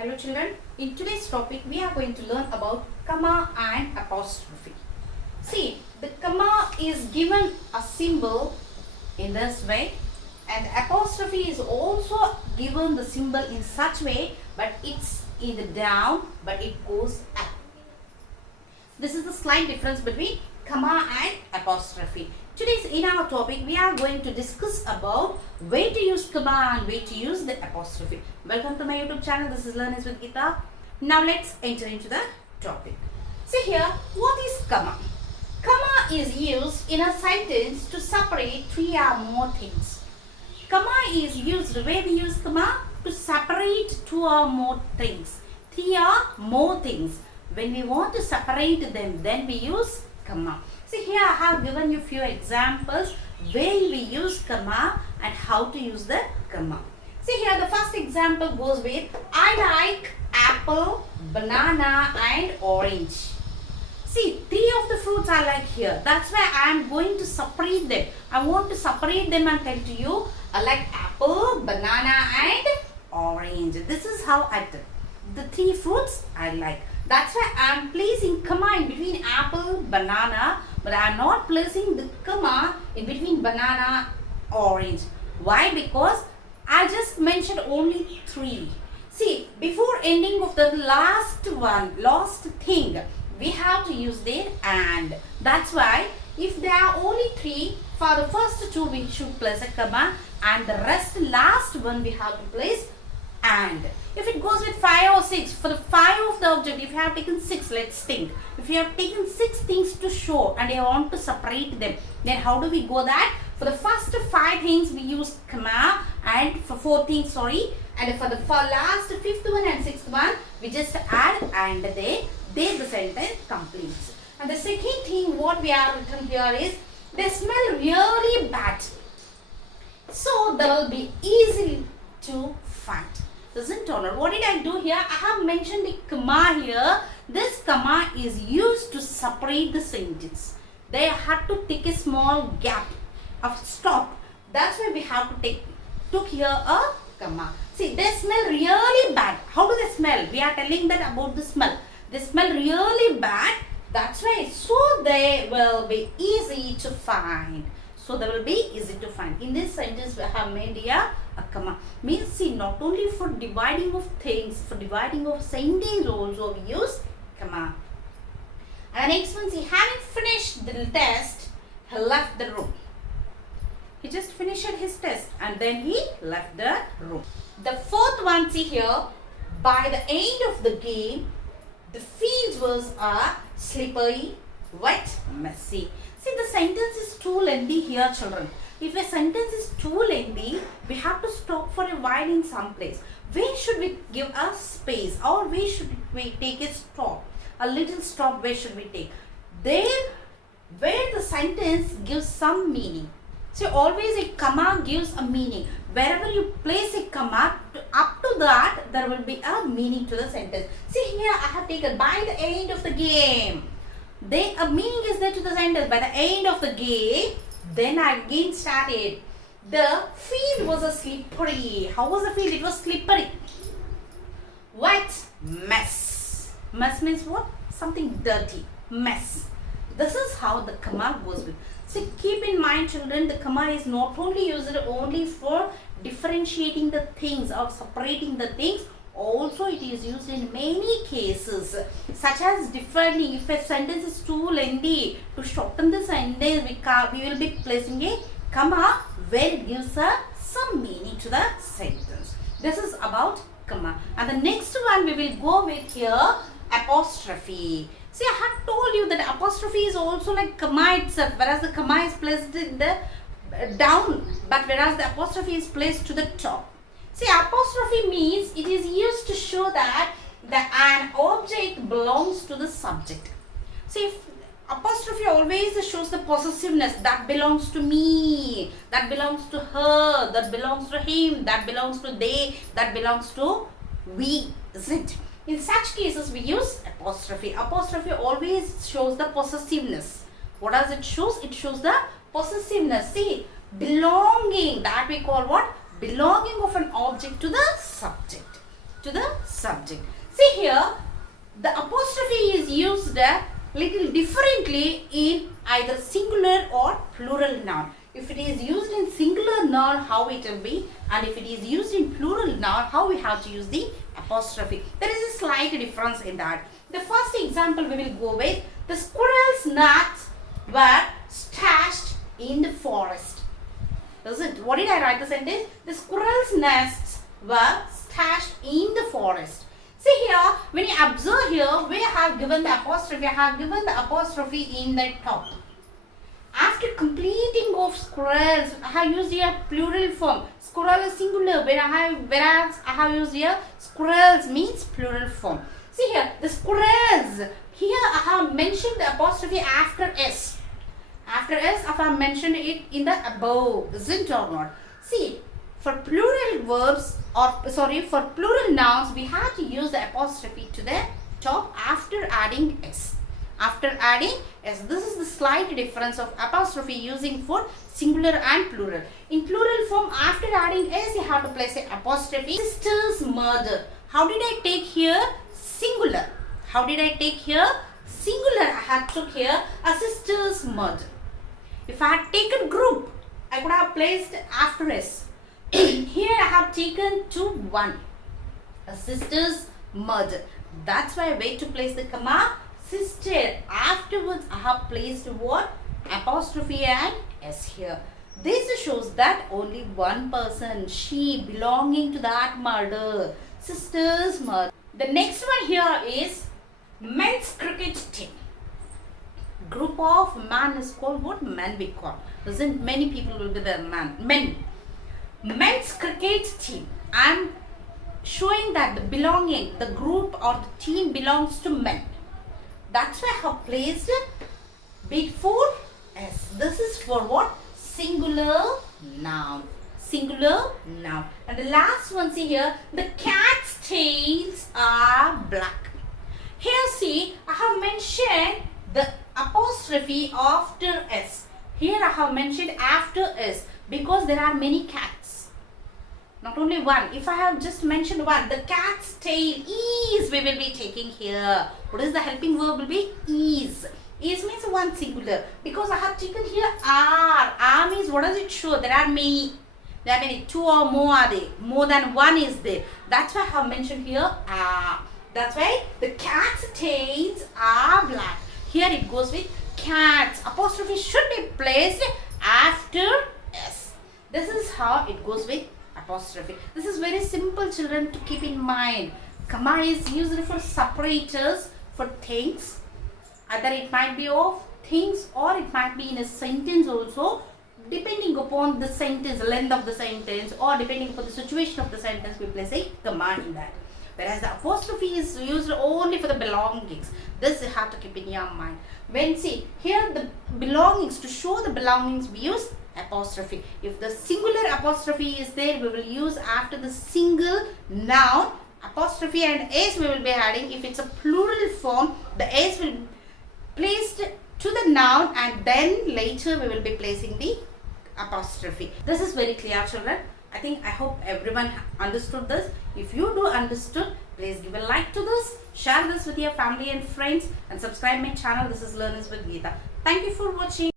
Hello children, in today's topic we are going to learn about comma and apostrophe. See, the comma is given a symbol in this way and apostrophe is also given the symbol in such way, but it's either down but it goes up. This is the slight difference between comma and apostrophe. Today's in our topic we are going to discuss about way to use comma and way to use the apostrophe. Welcome to my YouTube channel. This is Learners with Geeta. Now let's enter into the topic. See here, what is comma? Comma is used in a sentence to separate three or more things. Comma is used, where we use comma? To separate two or more things. Three or more things. When we want to separate them, then we use comma. See here I have given you few examples where we use comma and how to use the comma. See here the first example goes with I like apple, banana and orange. See, three of the fruits I like here. That's why I am going to separate them. I want to separate them and tell to you I like apple, banana and orange. This is how I tell. The three fruits I like. That's why I am placing comma in between apple, banana, but I am not placing the comma in between banana, orange. Why? Because I just mentioned only three. See, before ending of the last thing, we have to use the and. That's why if there are only three, for the first two we should place a comma and the last one we have to place and. If it goes with 5 or 6, for the 5 of the object, if you have taken 6, let's think. If you have taken 6 things to show and you want to separate them, then how do we go that? For the first 5 things, we use comma and for 4 things, and for the last 5th one and 6th one, we just add and there the sentence completes. And the second thing what we are written here is, they smell really bad. So, they will be easy to find. Isn't all right? What did I do here? I have mentioned the comma here. This comma is used to separate the sentence. They had to take a small gap of stop. That's why we have to took here a comma. See, they smell really bad. How do they smell? We are telling that about the smell. They smell really bad. That's why. So they will be easy to find. So they will be easy to find. In this sentence we have made here a comma. Means see, not only for dividing of things, for dividing of sentence also we use comma. And the next one, see, having finished the test, he left the room. He just finished his test and then he left the room. The fourth one, see here, by the end of the game, the fields was slippery, wet, messy. See, the sentence is too lengthy here, children. If a sentence is too lengthy, we have to stop for a while in some place. Where should we give a space or where should we take a stop? A little stop, where should we take? There, where the sentence gives some meaning. So, always a comma gives a meaning. Wherever you place a comma, up to that, there will be a meaning to the sentence. See here, I have taken by the end of the game. A meaning is there to the sentence. By the end of the game, then I again started. The field was a slippery. How was the field? It was slippery. Wet, mess. Mess means what? Something dirty. Mess. This is how the comma goes with. So keep in mind, children, the comma is not only used only for differentiating the things or separating the things. Also, it is used in many cases, such as defining. If a sentence is too lengthy, to shorten the sentence, we will be placing a comma where it gives some meaning to the sentence. This is about comma. And the next one we will go with here, apostrophe. See, I have told you that apostrophe is also like comma itself, whereas the comma is placed in the down, but whereas the apostrophe is placed to the top. See, apostrophe means it is used to show that an object belongs to the subject. See, if apostrophe always shows the possessiveness, that belongs to me, that belongs to her, that belongs to him, that belongs to they, that belongs to we, isn't it? In such cases, we use apostrophe. Apostrophe always shows the possessiveness. What does it show? It shows the possessiveness. See, belonging, that we call what? Belonging of an object to the subject. to the subject. See here, the apostrophe is used a little differently in either singular or plural noun. If it is used in singular noun, how it will be, and if it is used in plural noun, how we have to use the apostrophe. There is a slight difference in that. The first example we will go with, the squirrel's nuts were stashed in the forest. Is it? What did I write the sentence? The squirrel's nests were stashed in the forest. See here, when you observe here, we have given the apostrophe. I have given the apostrophe in the top. After completing of squirrels, I have used here plural form. Squirrel is singular, whereas I have used here squirrels means plural form. See here, the squirrels. Here I have mentioned the apostrophe after S. After S, I have mentioned it in the above, isn't it or not? See, for plural verbs for plural nouns, we have to use the apostrophe to the top after adding S. After adding S, this is the slight difference of apostrophe using for singular and plural. In plural form, after adding S, you have to place an apostrophe. Sister's murder. How did I take here? Singular. How did I take here? Singular. I had took here a sister's murder. If I had taken group, I could have placed after S. Here I have taken to one. A sister's murder. That's why I wait to place the comma. Sister. Afterwards, I have placed what? Apostrophe and S here. This shows that only one person, she, belonging to that murder. Sister's murder. The next one here is men's cricket team. Group of man is called what? Men we call. Isn't many people will be there? Men. Men's cricket team. I am showing that the belonging, the group or the team belongs to men. That's why I have placed before S. This is for what? Singular noun. Singular noun. And the last one, see here, the cat's tails are black. Here see, I have mentioned the apostrophe after S. Here I have mentioned after S because there are many cats. Not only one. If I have just mentioned one, the cat's tail is we will be taking here. What is the helping verb will be? Is. Is means one singular. Because I have taken here are. Are means what does it show? There are many. There are many. Two or more are there. More than one is there. That's why I have mentioned here are. That's why the cat's tails are black. Here it goes with cats. Apostrophe should be placed after S. This is how it goes with apostrophe. This is very simple, children, to keep in mind. Comma is used for separators for things. Either it might be of things or it might be in a sentence also. Depending upon the sentence, length of the sentence, or depending upon the situation of the sentence, we place a comma in that. Whereas the apostrophe is used only for the belongings. This you have to keep in your mind. When see here the belongings, to show the belongings we use apostrophe. If the singular apostrophe is there, we will use after the single noun apostrophe and S we will be adding. If it's a plural form, the S will be placed to the noun and then later we will be placing the apostrophe. This is very clear, children. I hope everyone understood this. If you do understood, please give a like to this, share this with your family and friends, and subscribe my channel. This is Learners with Geeta. Thank you for watching.